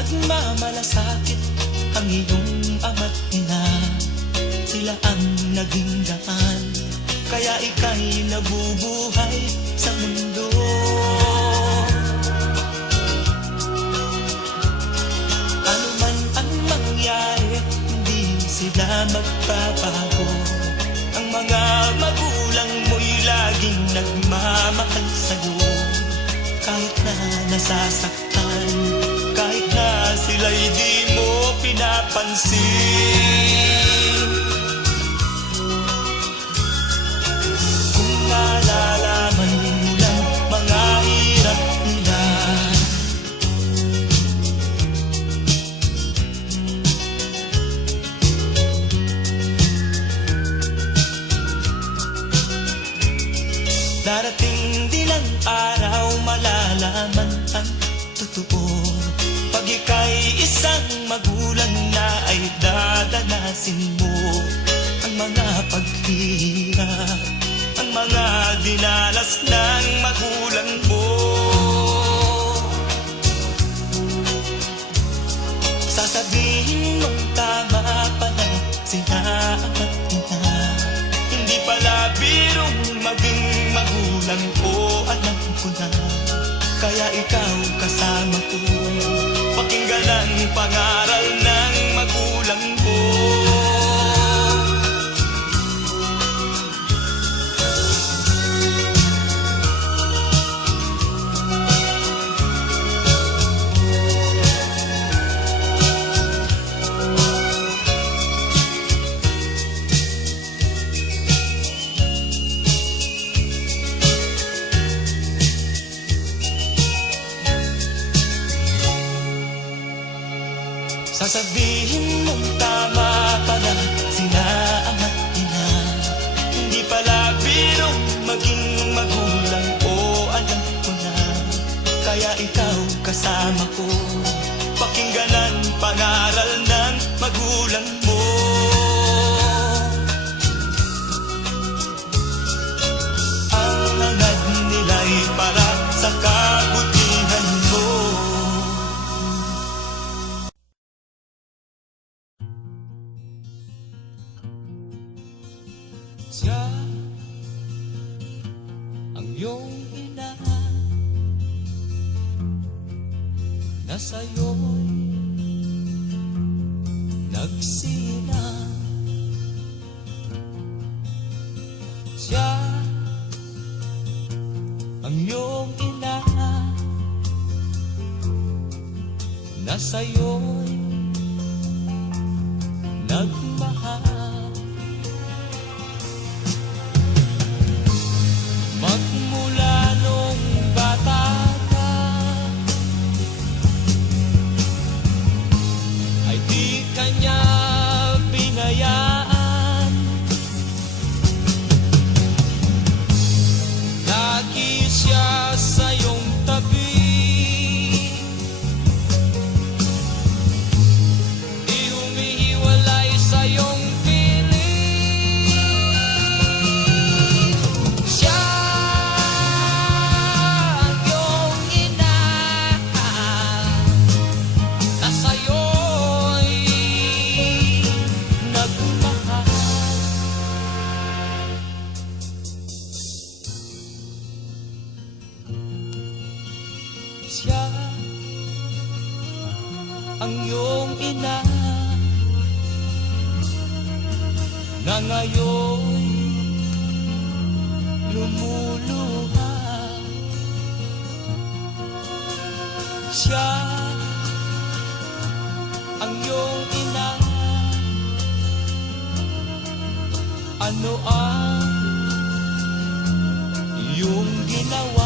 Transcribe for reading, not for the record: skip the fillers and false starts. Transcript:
nagmamalasakit ang iyong ama't ina. Sila ang naging daan, kaya ika'y nabubuhay sa mundo. Ano man ang mangyari, hindi sila magbabago. Ang mga magulang mo'y laging nagmamahal sa'yo. Kahit na nasasaktan, kahit na sila'y di mo pinapansin. Kung nalalaman mo lang mga hirap nila, darating din ang araw, malalaman ang totoo. Pag ika'y isang magulang na, ay dadanasin mo ang mga paghihirap, ang mga dinalas ng magulang mo. Sasabihin mong tama pala sila ama't ina. Hindi pala birong maging magulang ko, alam ko na. Kaya ikaw kasama ko, pakinggan ang pangaral ng magulang mo. Sasabihin mong tama pala sila ama't ina. Hindi pala birong maging magulang ko, alam ko na. Kaya ikaw kasama ko, pakinggan ang pangaral ng magulang mo. Ang hangad nila'y para sa kabutihan mo. Siya ang iyong ina na sa'yo'y nagsilang. Siya ang iyong ina na sa'yo'y nagmahal. Magmula nung bata ka, ay di kanya binayaan. Lagi siya sa iyong tabi, di humihiwalay sa iyong piling. Siya siya ang iyong ina na ngayon lumuluha. Siya ang iyong ina. Ano ang iyong ginawa?